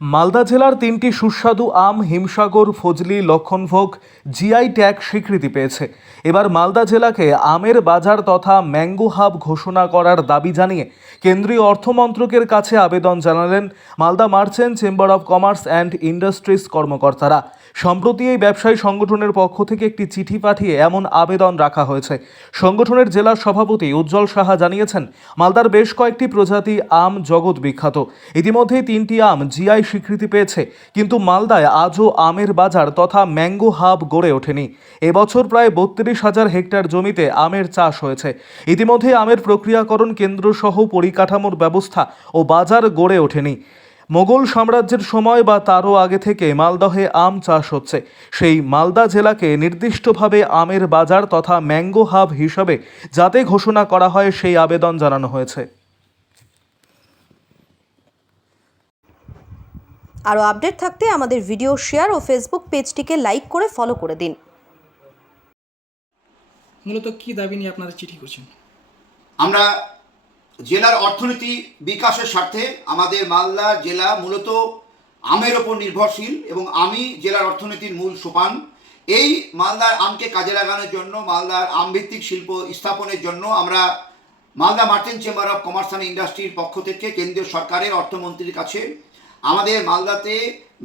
মালদা জেলার 3টি সুস্বাদু আম হিমসাগর, ফজলি, লক্ষণভোগ জিআই ট্যাগ স্বীকৃতি পেয়েছে। এবার মালদা জেলাকে আমের বাজার তথা ম্যাঙ্গো হাব ঘোষণা করার দাবি জানিয়ে কেন্দ্রীয় অর্থমন্ত্রকের কাছে আবেদন জানালেন Malda merchant chamber of commerce and industries কর্মকর্তারা। সম্প্রতি এই ব্যবসায়ী সংগঠনের পক্ষ থেকে একটি চিঠি পাঠিয়ে এমন আবেদন রাখা হয়েছে। সংগঠনের জেলা সভাপতি উজ্জ্বল সাহা জানিয়েছেন, মালদার বেশ কয়েকটি প্রজাতি আম জগৎ বিখ্যাত। ইতিমধ্যেই 3টি আম জিআই স্বীকৃতি পেয়েছে, কিন্তু মালদায় আজও আমের বাজার তথা ম্যাঙ্গো হাব গড়ে ওঠেনি। এবছর প্রায় 32,000 হেক্টর জমিতে আমের চাষ হয়েছে। ইতিমধ্যে আমের প্রক্রিয়াকরণ কেন্দ্র সহ পরিকাঠামোর ব্যবস্থা ও বাজার গড়ে ওঠেনি। মোগল সাম্রাজ্যের সময় বা তারও আগে থেকে মালদহে আম চাষ হচ্ছে। সেই মালদা জেলাকে নির্দিষ্টভাবে আমের বাজার তথা ম্যাঙ্গো হাব হিসাবে যাতে ঘোষণা করা হয় সেই আবেদন জানানো হয়েছে। আরও আপডেট থাকতে আমাদের ভিডিও শেয়ার ও ফেসবুক পেজটিকে লাইক করে ফলো করে দিন। মূলত কি দাবি নিয়ে আপনারা চিঠি করছেন? আমরা জেলার অর্থনীতি বিকাশের স্বার্থে আমাদের মালদা জেলা মূলত আমের ওপর নির্ভরশীল এবং আমি জেলার অর্থনীতির মূল সোপান। এই মালদার আমকে কাজে লাগানোর জন্য, মালদার আমভিত্তিক শিল্প স্থাপনের জন্য আমরা Malda merchant chamber of commerce and ইন্ডাস্ট্রির পক্ষ থেকে কেন্দ্রীয় সরকারের অর্থমন্ত্রীর কাছে আমাদের মালদাতে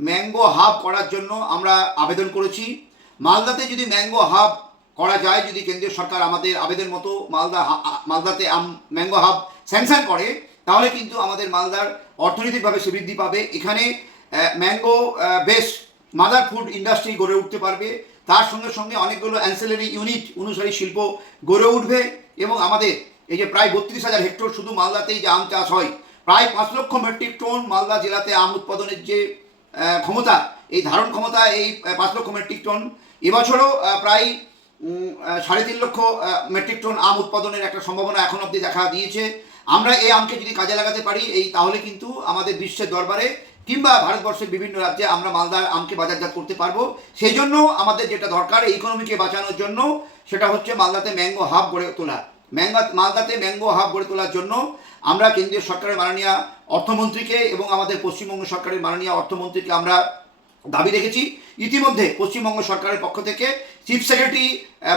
ম্যাঙ্গো হাব করার জন্য আমরা আবেদন করেছি। মালদাতে যদি ম্যাঙ্গো হাব করা যায়, যদি কেন্দ্রীয় সরকার আমাদের আবেদন মতো মালদাতে ম্যাঙ্গো হাব স্যাংশন করে, তাহলে কিন্তু আমাদের মালদার অর্থনৈতিকভাবে বৃদ্ধি পাবে। এখানে mango base mother food industry গড়ে উঠতে পারবে। তার সঙ্গে সঙ্গে অনেকগুলো অ্যান্সেলারি ইউনিট অনুসারী শিল্প গড়ে উঠবে এবং আমাদের এই যে প্রায় 32,000 হেক্টর শুধু মালদাতেই যে আম চাষ হয়, প্রায় 5 লক্ষ মেট্রিক টন মালদা জেলাতে আম উৎপাদনের যে ক্ষমতা, এই ধারণ ক্ষমতা এই 5 লক্ষ মেট্রিক টন। এবছরও প্রায় 3.5 লক্ষ মেট্রিক টন আম উৎপাদনের একটা সম্ভাবনা এখন অবধি দেখা দিয়েছে। আমরা এই আমকে যদি কাজে লাগাতে পারি, তাহলে কিন্তু আমাদের বিশ্বের দরবারে কিংবা ভারতবর্ষের বিভিন্ন রাজ্যে আমরা মালদার আমকে বাজারজাত করতে পারবো। সেই জন্য আমাদের যেটা দরকার এই ইকোনমিকে বাঁচানোর জন্য, সেটা হচ্ছে মালদাতে ম্যাঙ্গো হাব গড়ে তোলা। মালদাতে ম্যাঙ্গো হাব গড়ে তোলার জন্য আমরা কেন্দ্রীয় সরকারের মাননীয় অর্থমন্ত্রীকে এবং আমাদের পশ্চিমবঙ্গ সরকারের মাননীয় অর্থমন্ত্রীকে আমরা দাবি রেখেছি। ইতিমধ্যে পশ্চিমবঙ্গ সরকারের পক্ষ থেকে চিফ সেক্রেটারি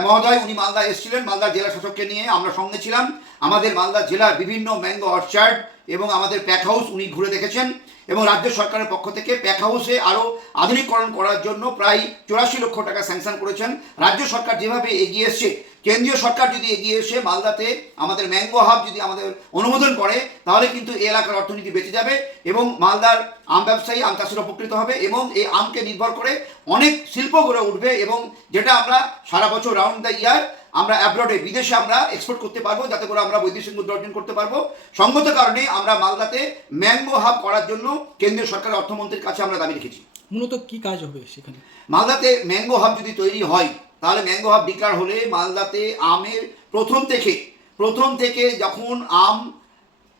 মহোদয় উনি মালদা এসেছিলেন, মালদা জেলা শাসককে নিয়ে আমরা সঙ্গে ছিলাম। আমাদের মালদা জেলার বিভিন্ন ম্যাঙ্গো অর্চার্ড এবং আমাদের প্যাক হাউস উনি ঘুরে দেখেছেন এবং রাজ্য সরকারের পক্ষ থেকে প্যাক হাউসে আরও আধুনিকরণ করার জন্য প্রায় 84 লক্ষ টাকা স্যাংশন করেছেন। রাজ্য সরকার যেভাবে এগিয়ে এসছে, কেন্দ্রীয় সরকার যদি এগিয়ে এসে মালদাতে আমাদের ম্যাঙ্গো হাব যদি আমাদের অনুমোদন করে, তাহলে কিন্তু এই এলাকার অর্থনীতি বেঁচে যাবে এবং মালদার আম ব্যবসায়ী, আম চাষিরা উপকৃত হবে এবং এই আমকে নির্ভর করে অনেক শিল্প গড়ে উঠবে এবং যেটা আমরা সারা বছর রাউন্ড দ্য ইয়ার আমরা অ্যাব্রডে, বিদেশে আমরা এক্সপোর্ট করতে পারবো, যাতে করে আমরা বৈদেশিক মুদ্রা অর্জন করতে পারবো। সঙ্গত কারণে আমরা মালদাতে ম্যাঙ্গো হাব করার জন্য কেন্দ্রীয় সরকারের অর্থমন্ত্রীর কাছে আমরা দাবি রেখেছি। মূলত কি কাজ হবে সেখানে? মালদাতে ম্যাঙ্গো হাব যদি তৈরি হয়, তাহলে ম্যাঙ্গো হাব ডিক্লার হলে মালদাতে আমের প্রথম থেকে যখন আম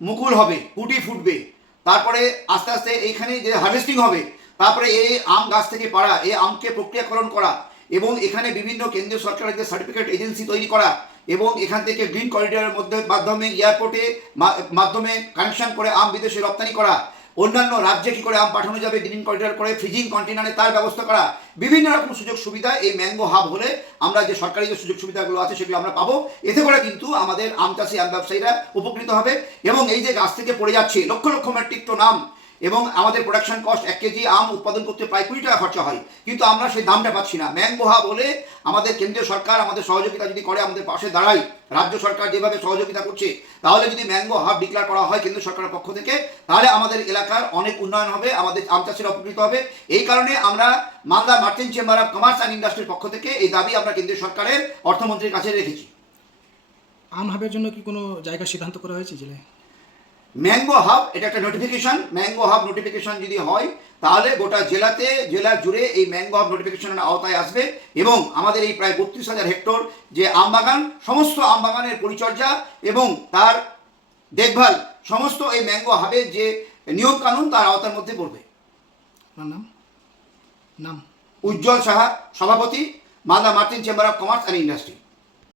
মুকুল হবে, কুটি ফুটবে, তারপরে আস্তে আস্তে এইখানে যে হারভেস্টিং হবে, তারপরে এই আম গাছ থেকে পাড়া, এই আমকে প্রক্রিয়াকরণ করা এবং এখানে বিভিন্ন কেন্দ্রীয় সরকারের যে সার্টিফিকেট এজেন্সি তৈরি করা এবং এখান থেকে গ্রিন করিডোরের মাধ্যমে এয়ারপোর্টে মাধ্যমে কানেকশন করে আম বিদেশে রপ্তানি করা, অন্যান্য রাজ্যে কী করে আম পাঠানো যাবে গ্রিন করিডোর করে, ফ্রিজিং কন্টেনারে তার ব্যবস্থা করা, বিভিন্ন রকম সুযোগ সুবিধা এই ম্যাঙ্গো হাব হলে আমরা যে সরকারি যে সুযোগ সুবিধাগুলো আছে সেগুলো আমরা পাবো। এতে করে কিন্তু আমাদের আম চাষি, আম ব্যবসায়ীরা উপকৃত হবে এবং এই যে গাছ থেকে পড়ে যাচ্ছে লক্ষ লক্ষ মেট্রিক টন আম এবং আমাদের প্রোডাকশন কস্ট 1 কেজি আম উৎপাদন করতে প্রায় 20 টাকা খরচা হয়, কিন্তু আমরা সেই দামটা পাচ্ছি না। ম্যাঙ্গো হাব হলে আমাদের কেন্দ্রীয় সরকার আমাদের সহযোগিতা যদি করে, আমাদের পাশে দাঁড়ায়, রাজ্য সরকার যেভাবে সহযোগিতা করছে, তাহলে যদি ম্যাঙ্গো হাব ডিক্লেয়ার করা হয় কেন্দ্র সরকারের পক্ষ থেকে, তাহলে আমাদের এলাকার অনেক উন্নয়ন হবে, আমাদের আম চাষিরা উপকৃত হবে। এই কারণে আমরা Malda merchant chamber of commerce and ইন্ডাস্ট্রির পক্ষ থেকে এই দাবি আমরা কেন্দ্রীয় সরকারের অর্থমন্ত্রীর কাছে রেখেছি। আম হাবের জন্য কি কোনো জায়গা সিদ্ধান্ত করা হয়েছে জেলায়? ম্যাঙ্গো হাব এটা একটা নোটিফিকেশন। ম্যাঙ্গো হাব নোটিফিকেশন যদি হয়, তাহলে গোটা জেলা জুড়ে এই ম্যাঙ্গো হাব নোটিফিকেশনের আওতায় আসবে এবং আমাদের এই প্রায় 32,000 হেক্টর যে আম বাগান, সমস্ত আম বাগানের পরিচর্যা এবং তার দেখভাল সমস্ত এই ম্যাঙ্গো হাবের যে নিয়ম কানুন তার আওতার মধ্যে পড়বে। নাম? উজ্জ্বল সাহা, সভাপতি, Malda merchant chamber of commerce and industry.